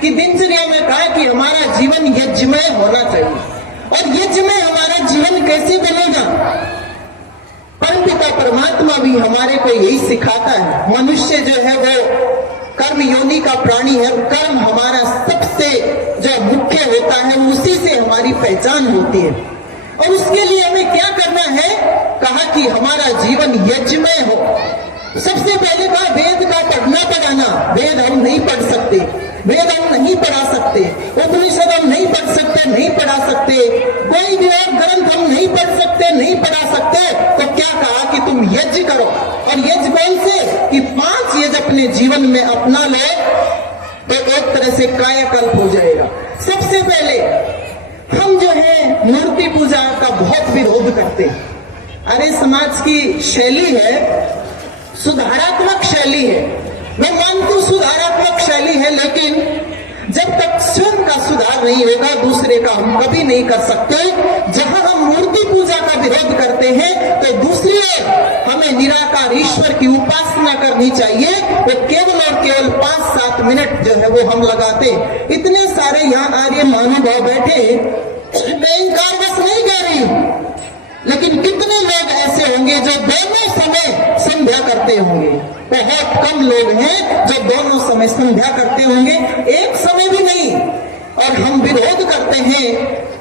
कि दिनचर्या में कहा कि हमारा जीवन यज्ञमय होना चाहिए। और यज्ञमय हमारा जीवन कैसे बनेगा? परमपिता परमात्मा भी हमारे को यही सिखाता है। मनुष्य जो है वो कर्म योनि का प्राणी है। कर्म हमारा सबसे जो मुख्य होता है, उसी से हमारी पहचान होती है। और उसके लिए हमें क्या करना है? कहा कि हमारा जीवन यज्ञमय हो। सबसे पहले कहा वेद का पढ़ना पढ़ाना। वेद हम नहीं पढ़ सकते, वेद हम नहीं पढ़ा सकते, उपनिषद हम नहीं पढ़ सकते, नहीं पढ़ा सकते, कोई भी और ग्रंथ हम नहीं पढ़ सकते, नहीं पढ़ा सकते। तो क्या कहा कि तुम यज्ञ करो। और यज्ञ कौन से? कि 5 यज्ञ अपने जीवन में अपना लो तो एक तरह से कायाकल्प हो जाएगा। सबसे पहले हम जो है मूर्ति पूजा का बहुत विरोध करते हैं। अरे समाज की शैली है, सुधारात्मक शैली है। मैं मानती हूं सुधारात्मक शैली है, लेकिन जब तक स्वयं का सुधार नहीं होगा, दूसरे का हम कभी नहीं कर सकते। जहां हम मूर्ति पूजा का विरोध करते हैं, तो दूसरी ओर हमें निराकार ईश्वर की उपासना करनी चाहिए। तो केवल और केवल 5-7 मिनट जो है वो हम लगाते। इतने सारे यहाँ आर्य महानुभाव बैठे, मैं इनकार बस नहीं कह रही हूं, लेकिन कितने लोग ऐसे होंगे जो दोनों समय संध्या करते होंगे? बहुत कम लोग हैं जो दोनों समय संध्या करते होंगे, एक समय भी नहीं। और हम विरोध करते हैं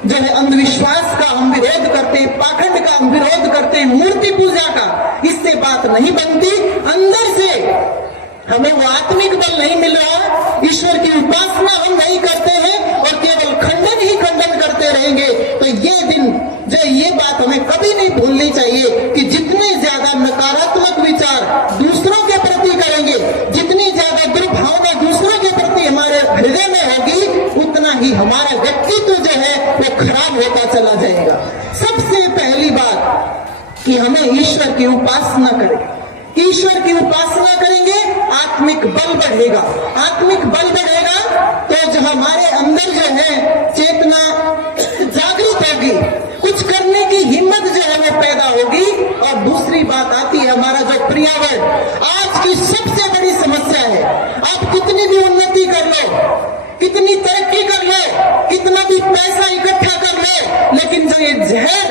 जो है अंधविश्वास का, हम विरोध करते हैं पाखंड का, हम विरोध करते हैं मूर्ति पूजा का। इससे बात नहीं बनती। अंदर से हमें वो आत्मिक बल नहीं मिल रहा, ईश्वर की उपासना हम नहीं करते हैं और केवल खंडन ही खंडन करते रहेंगे। तो ये दिन जो ये बात हमें कभी नहीं भूलनी चाहिए कि जितने ज्यादा नकारात्मक विचार दूसरों के प्रति करेंगे, जितनी ज्यादा दुर्भावना दूसरों के प्रति हमारे हृदय में होगी, उतना ही हमारा व्यक्तित्व जो है वो खराब होता चला जाएगा। सबसे पहली बात कि हमें ईश्वर की उपासना करें। ईश्वर की उपासना करेंगे, आत्मिक बल बढ़ेगा। आत्मिक बल बढ़ेगा तो जो हमारे अंदर जो है चेतना जागृत होगी, कुछ करने की हिम्मत जो है वो पैदा होगी। और दूसरी बात आती है हमारा जो पर्यावरण। आज की सबसे बड़ी समस्या है, आप कितनी भी उन्नति कर लो, कितनी तरक्की कर लो, कितना भी पैसा इकट्ठा कर लो, लेकिन जो ये जहर,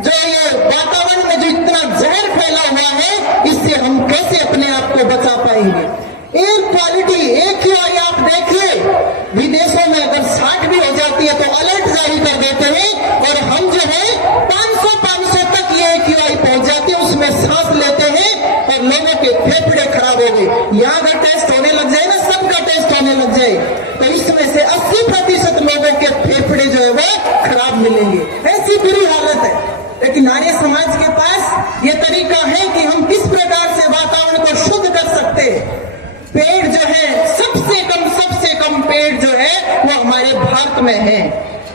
जो ये वातावरण में जो इतना जहर फैला हुआ है, इससे हम कैसे अपने आप को बचा पाएंगे? एयर क्वालिटी AQI आप देखिए, विदेशों में अगर 60 भी हो जाती है तो अलर्ट जारी कर देते हैं, और हम जो है 500 तक ये AQI पहुंच जाती है, उसमें सांस लेते हैं और लोगों के फेफड़े खराब हो गए। यहाँ अगर टेस्ट होने लग जाए ना, सबका टेस्ट होने लग जाए, तो इसमें से 80% लोगों के फेफड़े जो है वो खराब मिलेंगे। ऐसी बुरी हालत है। लेकिन आर्य समाज के पास ये तरीका है कि हम किस प्रकार से वातावरण को शुद्ध कर सकते हैं। पेड़ जो है सबसे कम पेड़ जो है वो हमारे भारत में है।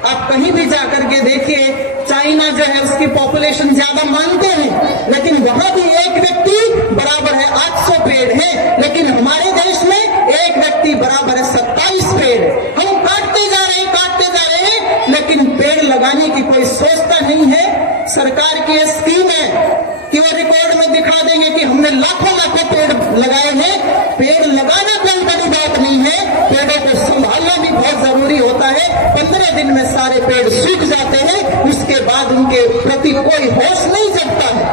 आप कहीं भी जाकर के देखिए, चाइना जो है उसकी पॉपुलेशन ज्यादा मानते हैं, लेकिन वहां भी एक व्यक्ति बराबर है 800 पेड़ है। लेकिन हमारे देश में एक व्यक्ति बराबर है 27 पेड़। हम काटते जा रहे हैं, लेकिन पेड़ लगाने की कोई सोचता नहीं है। सरकार की स्कीम है कि वो रिकॉर्ड में दिखा देंगे कि हमने लाखों पेड़ लगाए हैं। पेड़ लगाना कोई बड़ी बात नहीं है, पेड़ों को संभालना भी बहुत जरूरी होता है। 15 दिन में सारे पेड़ सूख जाते हैं, उसके बाद उनके प्रति कोई होश नहीं जगता है।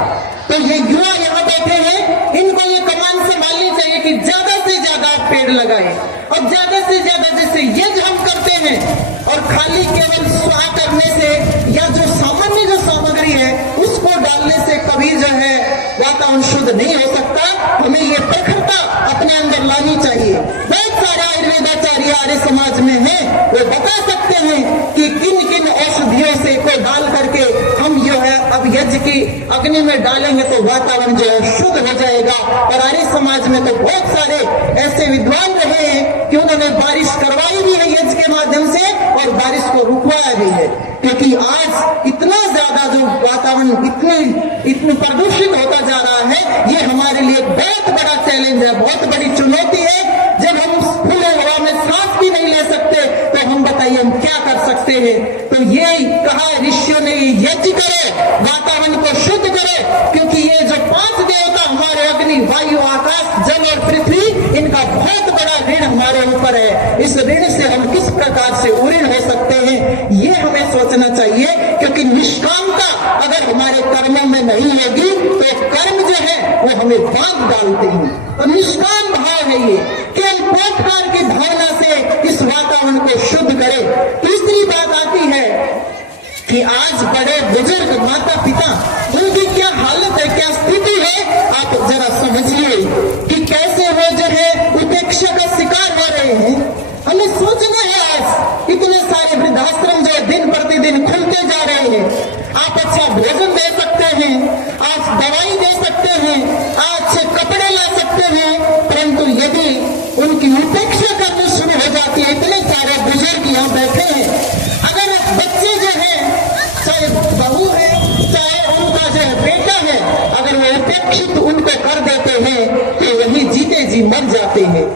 तो ये युवा यहाँ बैठे हैं, इनको ये कमान संभालनी चाहिए कि ज्यादा से ज्यादा आप पेड़ लगाएं। और ज्यादा से ज्यादा जैसे यज्ञ हम करते हैं, और खाली केवल स्वाहा करने से या जो सामान्य जो सामग्री है उसको डालने से कभी जो है वातावरण शुद्ध नहीं हो सकता। हमें ये प्रखरता अपने अंदर लानी चाहिए। बहुत सारे आयुर्वेदाचार्य आर्य समाज में हैं, वो बता सकते हैं कि किन किन औषधियों से को डाल करके हम जो है अब यज्ञ की अग्नि में डालेंगे तो वातावरण जो है शुद्ध हो जाएगा। और आर्य समाज में तो बहुत सारे ऐसे विद्वान रहे हैं कि उन्होंने बारिश करवाई भी है यज्ञ के माध्यम से, और बारिश को रुकवाया भी है। क्योंकि आज इतना ज्यादा जो वातावरण इतनी प्रदूषित होता जा रहा है, ये हमारे लिए बहुत बड़ा चैलेंज है, बहुत बड़ी चुनौती है। जब हम खुले हवा में सांस भी नहीं ले सकते तो हम बताइए हम क्या कर सकते हैं? तो ये कहा ऋषियों ने, यज्ञ करो, वातावरण को शुद्ध करो, क्योंकि ये जो 5 देवता हमारे अग्नि, वायु, आकाश, जल और पृथ्वी, इनका बहुत बड़ा ऋण हमारे ऊपर है। इस ऋण से हम किस प्रकार से उऋण हो सकते हैं, ये हमें सोचना चाहिए। क्योंकि निष्कामता अगर हमारे कर्मों में नहीं होगी तो कर्म जो है वो हमें बांध डालते हैं। तो निष्काम भाव है ये, केवल परोपकार की भावना से इस वातावरण को शुद्ध करे। तीसरी बात आती है कि आज बड़े बुजुर्ग माता पिता, उनकी क्या हालत है, क्या स्थिति है, आप जरा समझिए कि कैसे वो जो है उपेक्षा का शिकार हो रहे हैं। हमें सोचना है, आज इतने सारे वृद्धाश्रम जो दिन प्रतिदिन खुलते जा रहे हैं। आप अच्छा भोजन दे सकते हैं, आज दवाई दे सकते हैं, अच्छे कपड़े ला सकते हैं, परंतु यदि उनकी उपेक्षा करनी शुरू हो जाती है, इतने सारे बुजुर्ग यहाँ बैठे हैं, अगर बच्चे जो है, चाहे बहू है चाहे उनका जो है बेटा है, अगर वो उपेक्षित उनको कर देते हैं तो वही जीते जी मर जाते हैं।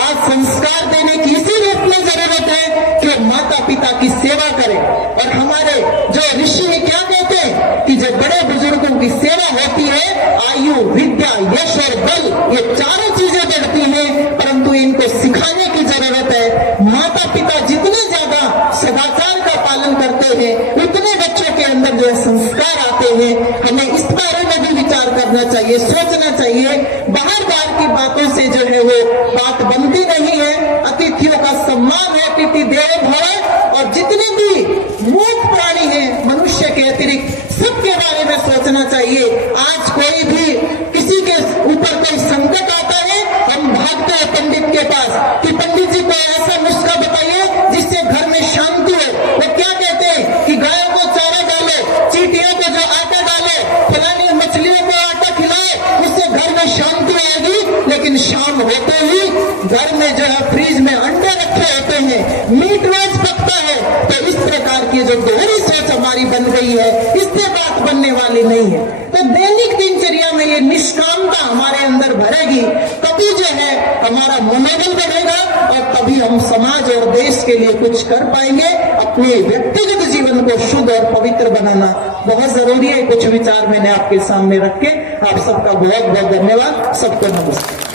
आज संस्कार देने की इसीलिए इतनी जरूरत है कि माता पिता की सेवा करें। और हमारे जो ऋषि क्या कहते हैं कि जब बड़े बुजुर्गों की सेवा होती है, आयु विद्या यश और बल ये चारों चीजें बढ़ती हैं, परंतु इनको सिखाने की जरूरत है। माता पिता जितने ज्यादा सदाचार का पालन करते हैं उतने बच्चों के अंदर जो है संस्कार आते हैं। हमें इस बारे में भी विचार करना चाहिए, सोचना चाहिए। बाहर बाहर की बातों से जो है वो बात बनती नहीं है। अतिथियों का सम्मान है, अतिथि देवो भव। और जितने भी मूक प्राणी हैं मनुष्य के अतिरिक्त, सबके बारे में सोचना चाहिए। आज कोई भी किसी के ऊपर कोई संकट आता है, हम भागते हैं पंडित के पास कि पंडित जी को ऐसा नुस्खा बताइए जिससे घर में शांति हो। वो क्या कहते हैं कि गायों को चारा डालो, चींटियों को जो आटा डालो, फलानी मछलियों को आटा खिलाओ, उससे घर में शांति आएगी। लेकिन शाम होते ही घर में जो है फ्रिज में अंडे रखे होते हैं, मीट रोज पकता है। तो इस प्रकार की जो गहरी सोच हमारी बन गई है, इससे बात बनने वाली नहीं है। तो दैनिक दिनचर्या में ये निष्कामता हमारे अंदर भरेगी, तभी जो है हमारा मनोबल बढ़ेगा और तभी हम समाज और देश के लिए कुछ कर पाएंगे। अपने व्यक्तिगत जीवन को शुद्ध और पवित्र बनाना बहुत जरूरी है। कुछ विचार मैंने आपके सामने रखे। आप सबका बहुत बहुत धन्यवाद। सबको नमस्कार।